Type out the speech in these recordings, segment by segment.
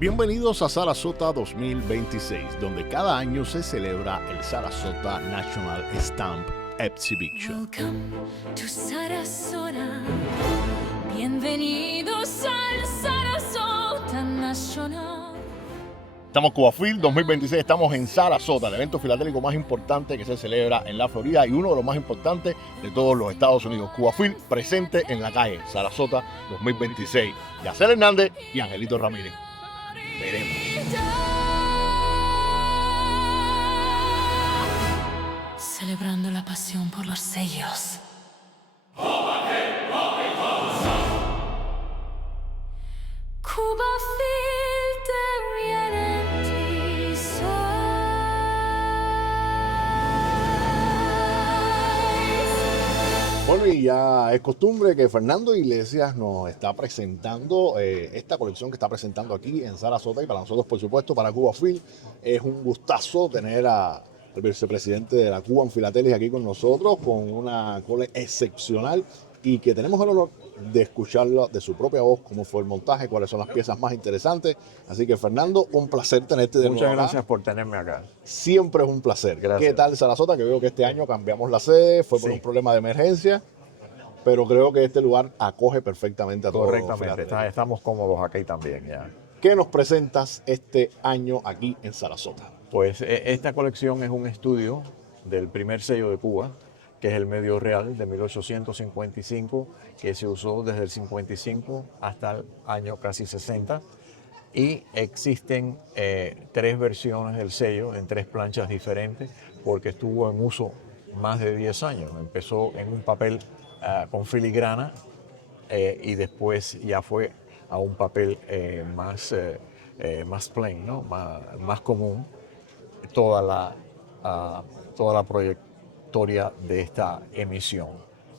Bienvenidos a Sarasota 2026, donde cada año se celebra el Sarasota National Stamp Exhibition. Welcome to Sarasota. Bienvenidos al Sarasota National. Estamos Cubafil 2026, estamos en Sarasota, el evento filatélico más importante que se celebra en la Florida y uno de los más importantes de todos los Estados Unidos. Cubafil presente en la calle Sarasota 2026. Yacel Hernández y Angelito Ramírez. Veremos. Celebrando la pasión por los sellos. Cubafil te Bueno, y ya es costumbre que Fernando Iglesias nos está presentando esta colección que está presentando aquí en Sarasota, y para nosotros, por supuesto, para Cubafil, es un gustazo tener al vicepresidente de la Cuban Philatelic aquí con nosotros, con una cole excepcional, y que tenemos el honor de escucharlo de su propia voz, cómo fue el montaje, cuáles son las piezas más interesantes. Así que, Fernando, un placer tenerte de nuevo Muchas acá. gracias por tenerme acá. Siempre es un placer. Gracias. ¿Qué tal Sarasota? Que veo que este año cambiamos la sede, fue por Sí. un problema de emergencia, pero creo que este lugar acoge perfectamente a todos los Correctamente, filatélicos. estamos cómodos aquí también ya. ¿Qué nos presentas este año aquí en Sarasota? Pues esta colección es un estudio del primer sello de Cuba, que es el medio real de 1855, que se usó desde el 55 hasta el año casi 60. Y existen 3 versiones del sello en 3 planchas diferentes, porque estuvo en uso más de 10 años. Empezó en un papel con filigrana y después ya fue a un papel más plain, ¿no? más común, toda la trayectoria de esta emisión.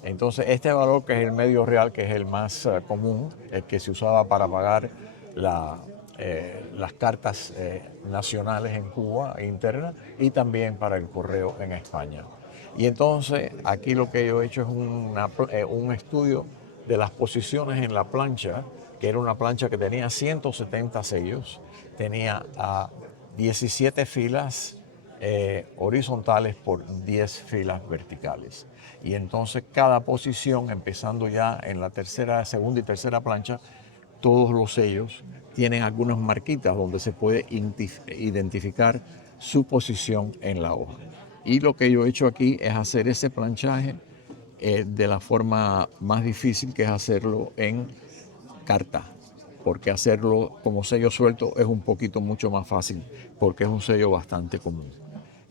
Entonces, este valor, que es el medio real, que es el más común, el que se usaba para pagar las cartas nacionales en Cuba, internas, y también para el correo en España. Y entonces, aquí lo que yo he hecho es un estudio de las posiciones en la plancha, que era una plancha que tenía 170 sellos, tenía 17 filas horizontales por 10 filas verticales. Y entonces cada posición, empezando ya en la segunda y tercera plancha, todos los sellos tienen algunas marquitas donde se puede identificar su posición en la hoja. Y lo que yo he hecho aquí es hacer ese planchaje de la forma más difícil, que es hacerlo en carta, porque hacerlo como sello suelto es un poquito mucho más fácil, porque es un sello bastante común.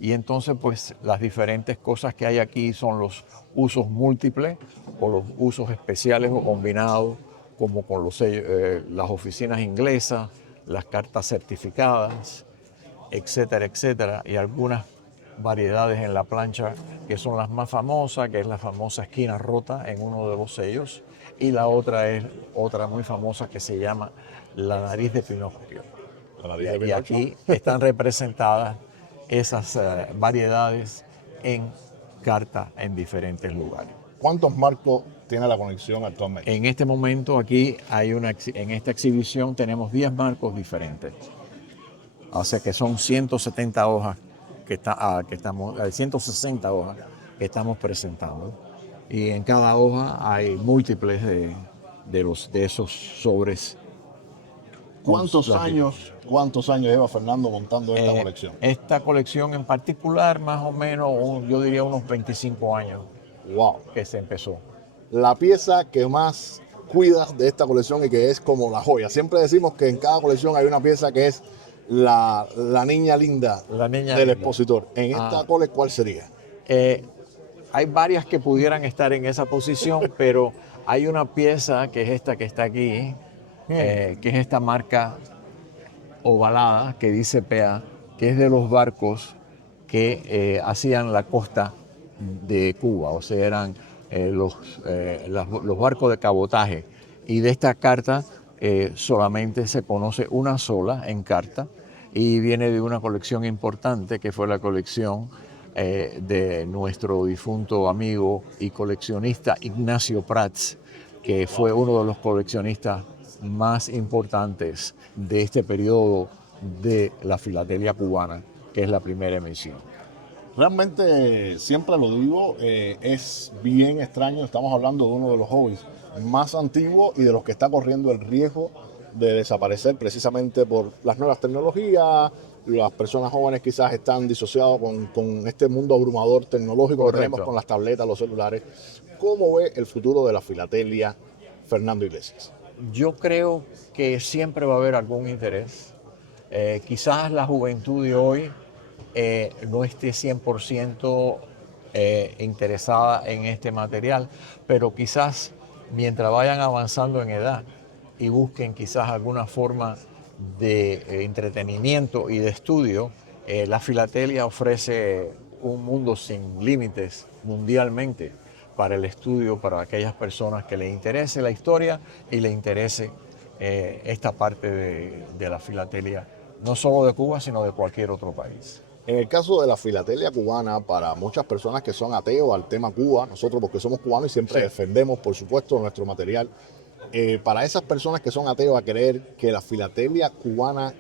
Y entonces, pues, las diferentes cosas que hay aquí son los usos múltiples o los usos especiales o combinados, como con los sellos, las oficinas inglesas, las cartas certificadas, etcétera, etcétera, y algunas variedades en la plancha que son las más famosas, que es la famosa esquina rota en uno de los sellos, y la otra es otra muy famosa que se llama la nariz de Pinocchio. Y aquí están representadas esas variedades en carta en diferentes lugares. ¿Cuántos marcos tiene la colección actualmente? En este momento aquí en esta exhibición tenemos 10 marcos diferentes. O sea que son 170 hojas que estamos 160 hojas que estamos presentando. Y en cada hoja hay múltiples de esos sobres. ¿Cuántos años lleva Fernando montando esta colección? Esta colección en particular, más o menos, yo diría unos 25 años. Wow. Que se empezó. La pieza que más cuidas de esta colección y que es como la joya. Siempre decimos que en cada colección hay una pieza que es la niña linda del expositor. En esta cole, ¿cuál sería? Hay varias que pudieran estar en esa posición, pero hay una pieza que es esta que está aquí, que es esta marca ovalada que dice PA, que es de los barcos que hacían la costa de Cuba, o sea, eran los barcos de cabotaje. Y de esta carta solamente se conoce una sola en carta, y viene de una colección importante que fue la colección de nuestro difunto amigo y coleccionista Ignacio Prats, que fue uno de los coleccionistas más importantes de este periodo de la filatelia cubana, que es la primera emisión. Realmente, siempre lo digo, es bien extraño. Estamos hablando de uno de los hobbies más antiguos y de los que está corriendo el riesgo de desaparecer precisamente por las nuevas tecnologías. Las personas jóvenes quizás están disociados con este mundo abrumador tecnológico que tenemos con las tabletas, los celulares. ¿Cómo ve el futuro de la filatelia, Fernando Iglesias? Yo creo que siempre va a haber algún interés. Quizás la juventud de hoy no esté 100% interesada en este material, pero quizás mientras vayan avanzando en edad y busquen quizás alguna forma de entretenimiento y de estudio, la filatelia ofrece un mundo sin límites mundialmente para el estudio, para aquellas personas que les interese la historia y les interese esta parte de la filatelia, no solo de Cuba, sino de cualquier otro país. En el caso de la filatelia cubana, para muchas personas que son ateos al tema Cuba, nosotros porque somos cubanos y siempre defendemos, por supuesto, nuestro material, para esas personas que son ateos a creer que la filatelia cubana,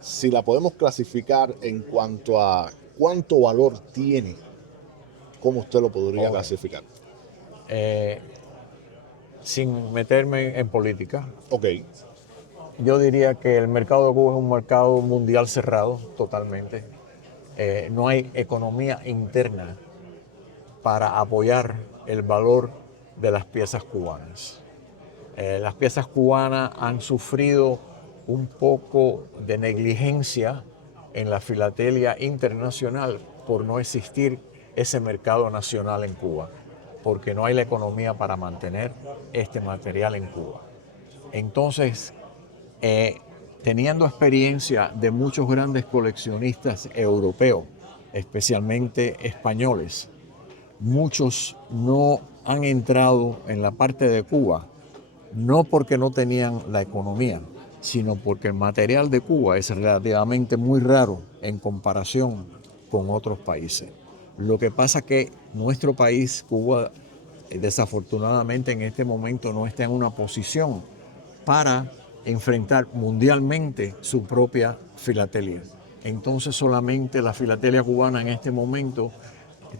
si la podemos clasificar en cuanto a cuánto valor tiene, ¿cómo usted lo podría clasificar? Sin meterme en política, Ok, yo diría que el mercado de Cuba es un mercado mundial cerrado totalmente. No hay economía interna para apoyar el valor de las piezas cubanas. Las piezas cubanas han sufrido un poco de negligencia en la filatelia internacional por no existir ese mercado nacional en Cuba, porque no hay la economía para mantener este material en Cuba. Entonces, teniendo experiencia de muchos grandes coleccionistas europeos, especialmente españoles, muchos no han entrado en la parte de Cuba, no porque no tenían la economía, sino porque el material de Cuba es relativamente muy raro en comparación con otros países. Lo que pasa es que nuestro país, Cuba, desafortunadamente en este momento no está en una posición para enfrentar mundialmente su propia filatelia. Entonces solamente la filatelia cubana en este momento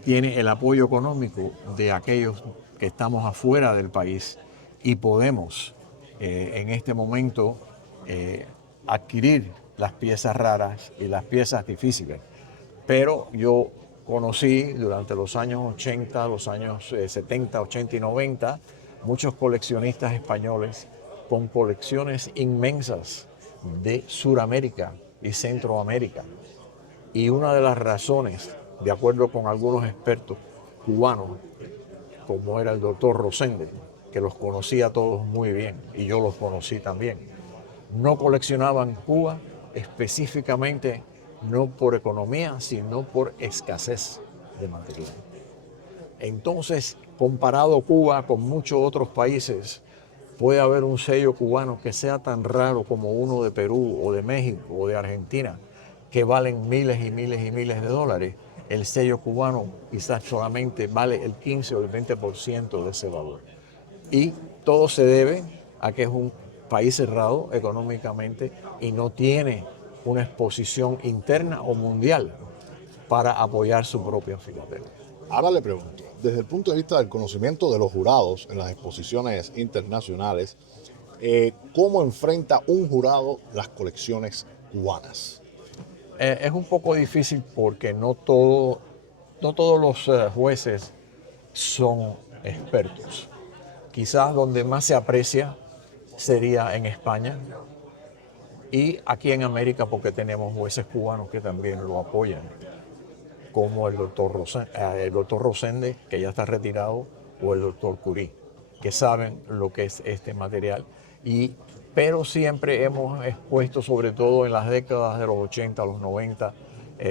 tiene el apoyo económico de aquellos que estamos afuera del país y podemos en este momento adquirir las piezas raras y las piezas difíciles. Pero yo conocí durante los años 80, los años 70, 80 y 90, muchos coleccionistas españoles con colecciones inmensas de Sudamérica y Centroamérica. Y una de las razones, de acuerdo con algunos expertos cubanos, como era el doctor Rosende, que los conocía a todos muy bien, y yo los conocí también, no coleccionaban Cuba específicamente no por economía, sino por escasez de material. Entonces, comparado Cuba con muchos otros países, puede haber un sello cubano que sea tan raro como uno de Perú o de México o de Argentina, que valen miles y miles y miles de dólares. El sello cubano quizás solamente vale el 15 o el 20% de ese valor. Y todo se debe a que es un país cerrado económicamente y no tiene una exposición interna o mundial para apoyar su propia filatelia. ahora le pregunto, desde el punto de vista del conocimiento de los jurados en las exposiciones internacionales, ¿cómo enfrenta un jurado las colecciones cubanas? Es un poco difícil porque no todos los jueces son expertos. Quizás donde más se aprecia sería en España y aquí en América porque tenemos jueces cubanos que también lo apoyan, como el doctor Rosende, que ya está retirado, o el doctor Curí, que saben lo que es este material. Pero siempre hemos expuesto, sobre todo en las décadas de los 80, los 90,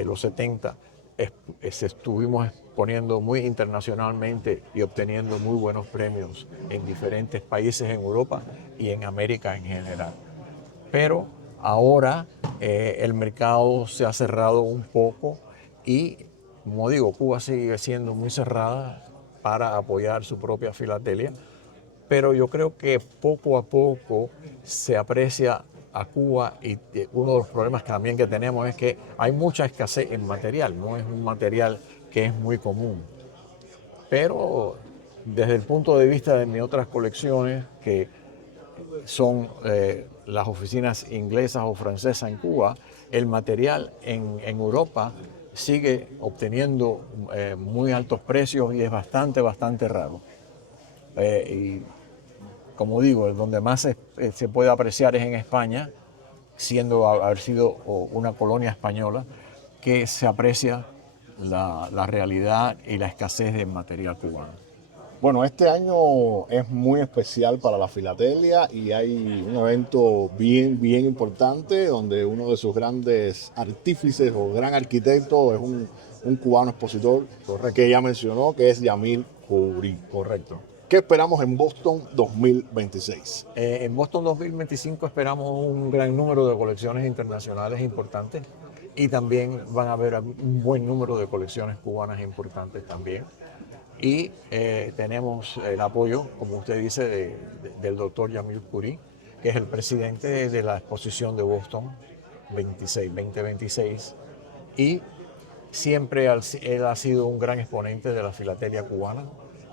los 70, estuvimos exponiendo muy internacionalmente y obteniendo muy buenos premios en diferentes países en Europa y en América en general. Pero ahora el mercado se ha cerrado un poco y, como digo, Cuba sigue siendo muy cerrada para apoyar su propia filatelia, pero yo creo que poco a poco se aprecia a Cuba y uno de los problemas también que tenemos es que hay mucha escasez en material, no es un material que es muy común. Pero desde el punto de vista de mis otras colecciones, que son las oficinas inglesas o francesas en Cuba, el material en Europa sigue obteniendo muy altos precios y es bastante raro. Y como digo, donde más se puede apreciar es en España, siendo haber sido una colonia española, que se aprecia la realidad y la escasez de material cubano. Bueno, este año es muy especial para la filatelia y hay un evento bien importante donde uno de sus grandes artífices o gran arquitecto es un cubano expositor. Correcto. Que ya mencionó, que es Yamil Coury. Correcto. ¿Qué esperamos en Boston 2026? En Boston 2025 esperamos un gran número de colecciones internacionales importantes y también van a haber un buen número de colecciones cubanas importantes también. Y tenemos el apoyo, como usted dice, del doctor Yamil Coury, que es el presidente de la exposición de Boston 2026. Y siempre él ha sido un gran exponente de la filatelia cubana.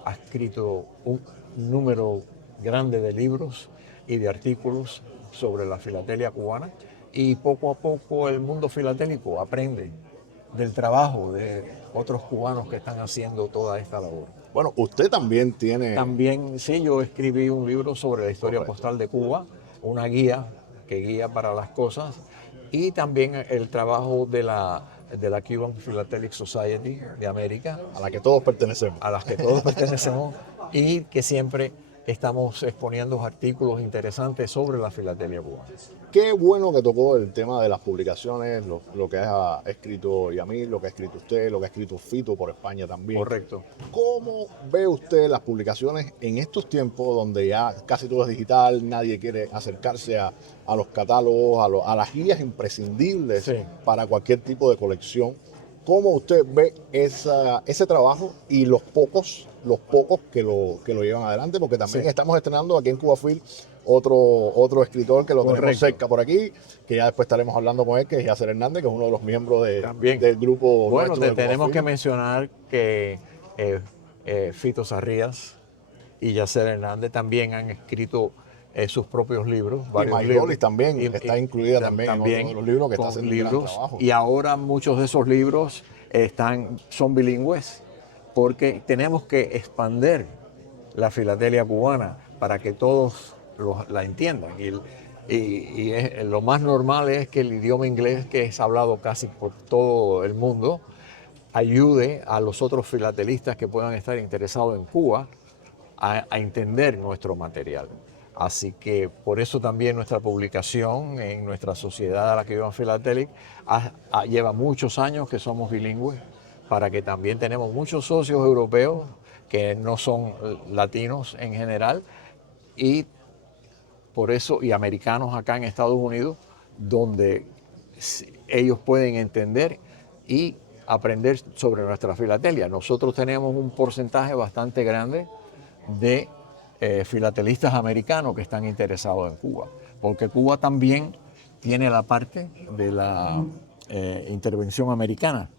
Ha escrito un número grande de libros y de artículos sobre la filatelia cubana. Y poco a poco el mundo filatélico aprende del trabajo de otros cubanos que están haciendo toda esta labor. Bueno, usted también tiene... También, sí, yo escribí un libro sobre la historia postal de Cuba, una guía que guía para las cosas, y también el trabajo de la Cuban Philatelic Society de América, A la que todos pertenecemos. a las que todos pertenecemos, y que siempre estamos exponiendo artículos interesantes sobre la filatelia cubana. Qué bueno que tocó el tema de las publicaciones, lo que ha escrito Yamil, lo que ha escrito usted, lo que ha escrito Fito por España también. Correcto. ¿Cómo ve usted las publicaciones en estos tiempos donde ya casi todo es digital, nadie quiere acercarse a los catálogos, a las guías imprescindibles Sí. para cualquier tipo de colección? ¿Cómo usted ve ese trabajo y los pocos que lo llevan adelante? Porque también Sí. estamos estrenando aquí en Cuba Film otro escritor que lo tenemos Correcto. cerca por aquí, que ya después estaremos hablando con él, que es Yasser Hernández, que es uno de los miembros También. del grupo Bueno, nuestro de Cuba tenemos que Film. mencionar que Fito Sarrías y Yasser Hernández también han escrito sus propios libros, Y varios Mike libros. Dolly también está incluida también en otro de los libros que está con haciendo un gran libros. trabajo. Y ahora muchos de esos libros son bilingües porque tenemos que expandir la filatelia cubana para que todos la entiendan. Lo más normal es que el idioma inglés, que es hablado casi por todo el mundo, ayude a los otros filatelistas que puedan estar interesados en Cuba a entender nuestro material. Así que por eso también nuestra publicación en nuestra sociedad, la Cuban Philatelic, lleva muchos años que somos bilingües, para que también tenemos muchos socios europeos que no son latinos en general, y por eso, y americanos acá en Estados Unidos, donde ellos pueden entender y aprender sobre nuestra filatelia. Nosotros tenemos un porcentaje bastante grande de filatelistas americanos que están interesados en Cuba, porque Cuba también tiene la parte de la intervención americana,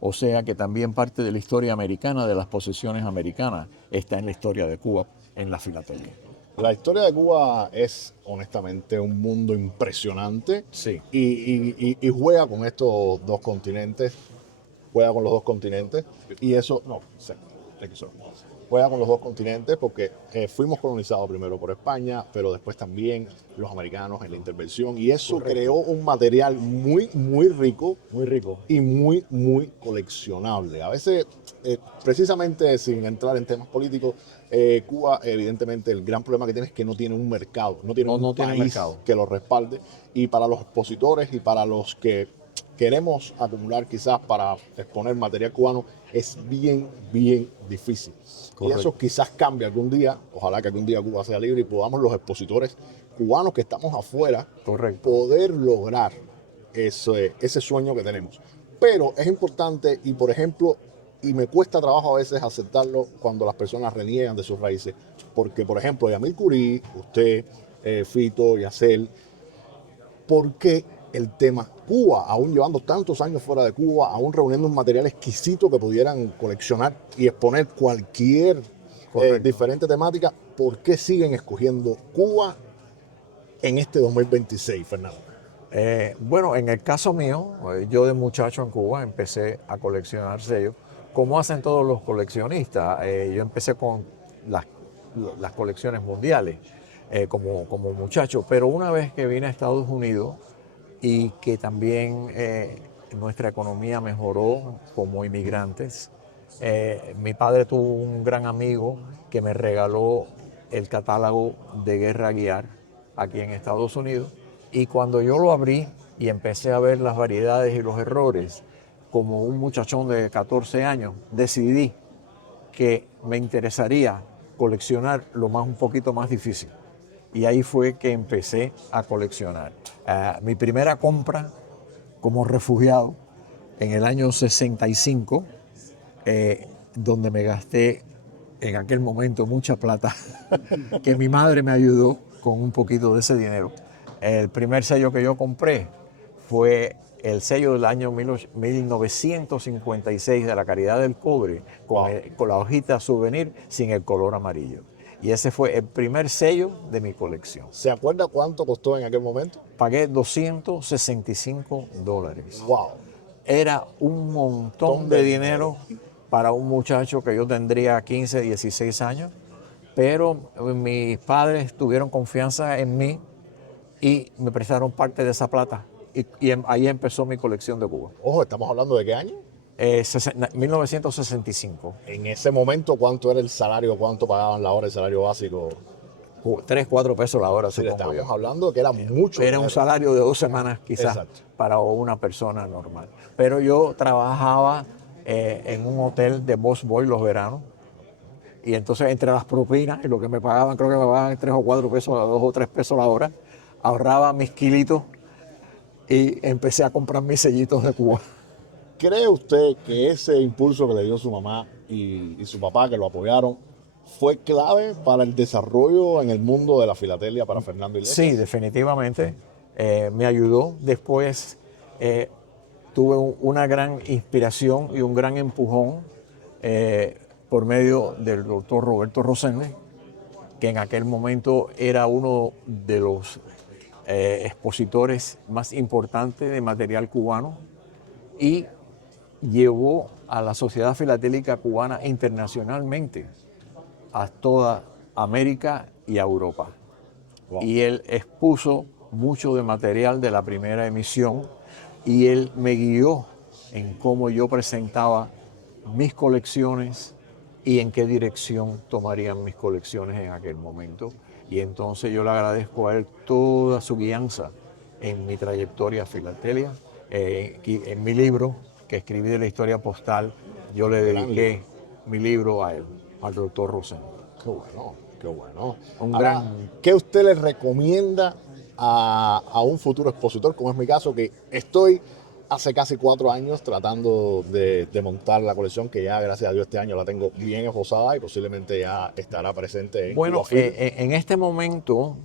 o sea que también parte de la historia americana, de las posesiones americanas, está en la historia de Cuba, en la filatelia. La historia de Cuba es honestamente un mundo impresionante. Sí. Y juega con estos dos continentes, juega con los dos continentes, y eso, no, sí, juega con los dos continentes porque fuimos colonizados primero por España, pero después también los americanos en la intervención, y eso Correcto. creó un material muy rico Muy rico. y muy coleccionable. A veces, precisamente sin entrar en temas políticos, Cuba, evidentemente, el gran problema que tiene es que no tiene un mercado, no tiene un tiene país mercado. que lo respalde, y para los expositores y para los que queremos acumular quizás para exponer material cubano es bien difícil. Correcto. Y eso quizás cambie algún día, ojalá que algún día Cuba sea libre y podamos los expositores cubanos que estamos afuera Correcto. poder lograr ese sueño que tenemos. Pero es importante, y por ejemplo, y me cuesta trabajo a veces aceptarlo cuando las personas reniegan de sus raíces. Porque, por ejemplo, Yamil Curí, usted, Fito, Yacel, ¿por qué el tema Cuba, aún llevando tantos años fuera de Cuba, aún reuniendo un material exquisito que pudieran coleccionar y exponer cualquier diferente temática, ¿por qué siguen escogiendo Cuba en este 2026, Fernando? Bueno, en el caso mío, yo de muchacho en Cuba empecé a coleccionar sellos, como hacen todos los coleccionistas. Yo empecé con las, las colecciones mundiales como muchacho, pero una vez que vine a Estados Unidos y que también nuestra economía mejoró como inmigrantes, mi padre tuvo un gran amigo que me regaló el catálogo de Guerra Guiar aquí en Estados Unidos. Y cuando yo lo abrí y empecé a ver las variedades y los errores, como un muchachón de 14 años, decidí que me interesaría coleccionar lo más un poquito más difícil. Y ahí fue que empecé a coleccionar. Mi primera compra como refugiado en el año 65, donde me gasté en aquel momento mucha plata, que mi madre me ayudó con un poquito de ese dinero. El primer sello que yo compré fue el sello del año 1956 de la Caridad del Cobre, con la hojita souvenir sin el color amarillo. Y ese fue el primer sello de mi colección. ¿Se acuerda cuánto costó en aquel momento? Pagué $265. ¡Wow! Era un montón de dinero para un muchacho que yo tendría 15, 16 años, pero mis padres tuvieron confianza en mí y me prestaron parte de esa plata. Y ahí empezó mi colección de Cuba. Ojo, ¿estamos hablando de qué año? 1965. En ese momento, ¿cuánto era el salario? ¿Cuánto pagaban la hora el salario básico? 3, 4 pesos la hora, Sí, supongo estamos yo. hablando que era mucho Era dinero. un salario de 2 semanas quizás. Exacto. Para una persona normal. Pero yo trabajaba en un hotel de Boss Boy los veranos. Y entonces entre las propinas y lo que me pagaban, creo que me pagaban 3 o 4 pesos, 2 o 3 pesos la hora, ahorraba mis kilitos y empecé a comprar mis sellitos de Cuba. ¿Cree usted que ese impulso que le dio su mamá y su papá, que lo apoyaron, fue clave para el desarrollo en el mundo de la filatelia para Fernando Iglesias? Sí, definitivamente me ayudó. Después tuve una gran inspiración y un gran empujón por medio del doctor Roberto Rosende, que en aquel momento era uno de los expositores más importantes de material cubano y llevó a la Sociedad Filatélica Cubana internacionalmente a toda América y a Europa. Wow. Y él expuso mucho de material de la primera emisión y él me guió en cómo yo presentaba mis colecciones y en qué dirección tomarían mis colecciones en aquel momento. Y entonces yo le agradezco a él toda su guianza en mi trayectoria filatelia. En mi libro que escribí de la historia postal, yo le dediqué mi libro a él, al doctor Rosendo. Qué bueno, qué bueno. Ahora, ¿qué usted le recomienda a un futuro expositor, como es mi caso, que estoy hace casi 4 años tratando de montar la colección, que ya gracias a Dios este año la tengo bien esbozada y posiblemente ya estará presente en bueno, Cuba Film? en este momento,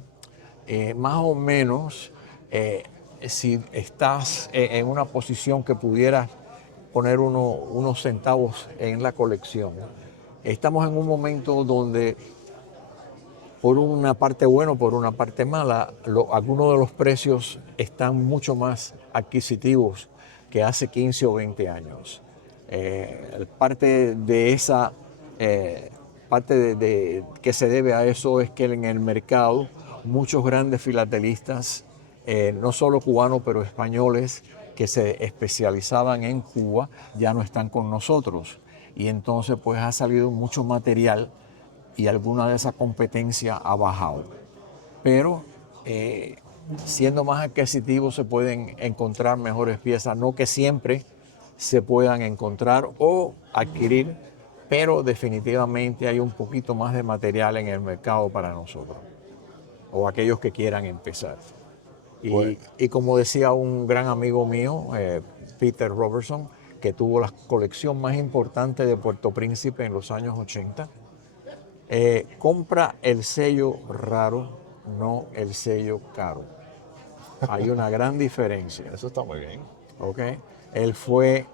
más o menos, si estás en una posición que pudieras poner unos centavos en la colección, estamos en un momento donde, por una parte buena, por una parte mala, algunos de los precios están mucho más adquisitivos que hace 15 o 20 años. Parte de esa que se debe a eso es que en el mercado muchos grandes filatelistas, no solo cubanos, pero españoles, que se especializaban en Cuba, ya no están con nosotros. Y entonces pues ha salido mucho material y alguna de esa competencia ha bajado. Pero siendo más adquisitivos se pueden encontrar mejores piezas, no que siempre se puedan encontrar o adquirir, pero definitivamente hay un poquito más de material en el mercado para nosotros, o aquellos que quieran empezar. Y como decía un gran amigo mío, Peter Robertson, que tuvo la colección más importante de Puerto Príncipe en los años 80, compra el sello raro, no el sello caro. Hay una gran diferencia. Eso está muy bien. ¿Ok? Él fue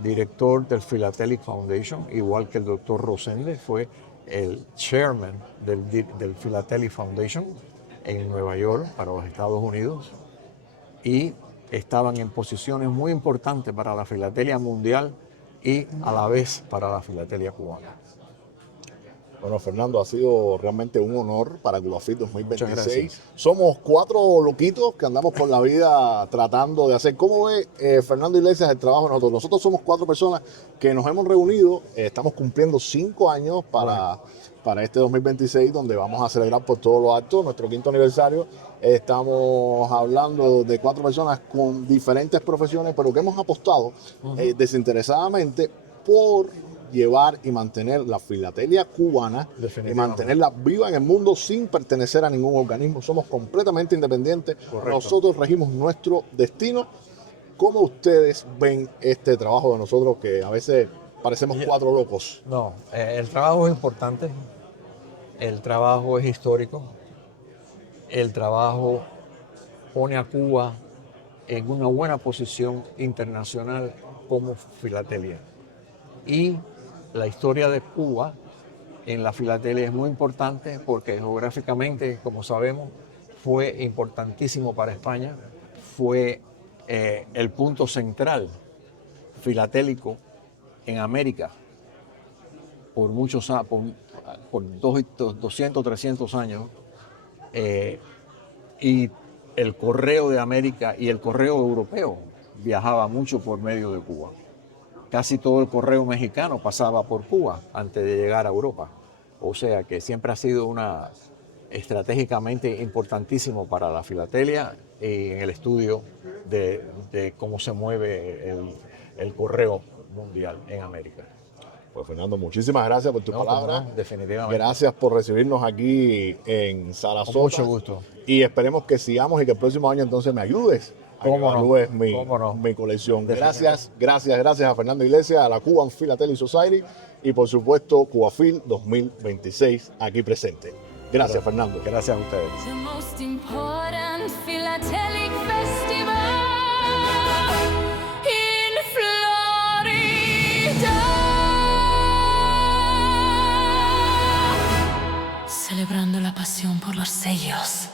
director del Philatelic Foundation, igual que el doctor Rosende, fue el chairman del Philatelic Foundation en Nueva York para los Estados Unidos, y estaban en posiciones muy importantes para la filatelia mundial y a la vez para la filatelia cubana. Bueno, Fernando, ha sido realmente un honor para CubaFit Muchas 2026. gracias. Somos 4 loquitos que andamos por la vida tratando de hacer. ¿Cómo ve Fernando Iglesias el trabajo de nosotros? Nosotros somos 4 personas que nos hemos reunido. Estamos cumpliendo 5 años para este 2026, donde vamos a celebrar por todo lo alto nuestro 5º aniversario. Estamos hablando de 4 personas con diferentes profesiones, pero que hemos apostado desinteresadamente por llevar y mantener la filatelia cubana y mantenerla viva en el mundo sin pertenecer a ningún organismo. Somos completamente independientes. Correcto. Nosotros regimos nuestro destino. ¿Cómo ustedes ven este trabajo de nosotros, que a veces parecemos 4 locos? No, el trabajo es importante, el trabajo es histórico, el trabajo pone a Cuba en una buena posición internacional como filatelia. Y la historia de Cuba en la filatelia es muy importante porque geográficamente, como sabemos, fue importantísimo para España, fue el punto central filatélico en América por muchos años, por 200, 300 años, y el correo de América y el correo europeo viajaba mucho por medio de Cuba. Casi todo el correo mexicano pasaba por Cuba antes de llegar a Europa. O sea que siempre ha sido estratégicamente importantísimo para la filatelia y en el estudio de cómo se mueve el correo mundial en América. Pues Fernando, muchísimas gracias por tus palabras. No, definitivamente. Gracias por recibirnos aquí en Sarasota. Con mucho gusto. Y esperemos que sigamos y que el próximo año entonces me ayudes a que ¿Cómo no? evalúes ¿Cómo no? mi colección. Definitivamente. Gracias a Fernando Iglesias, a la Cuban Philatelic Society y por supuesto CubaFit 2026 aquí presente. Gracias, Fernando. Gracias a ustedes. The most important philatelic festival in Florida. Celebrando la pasión por los sellos.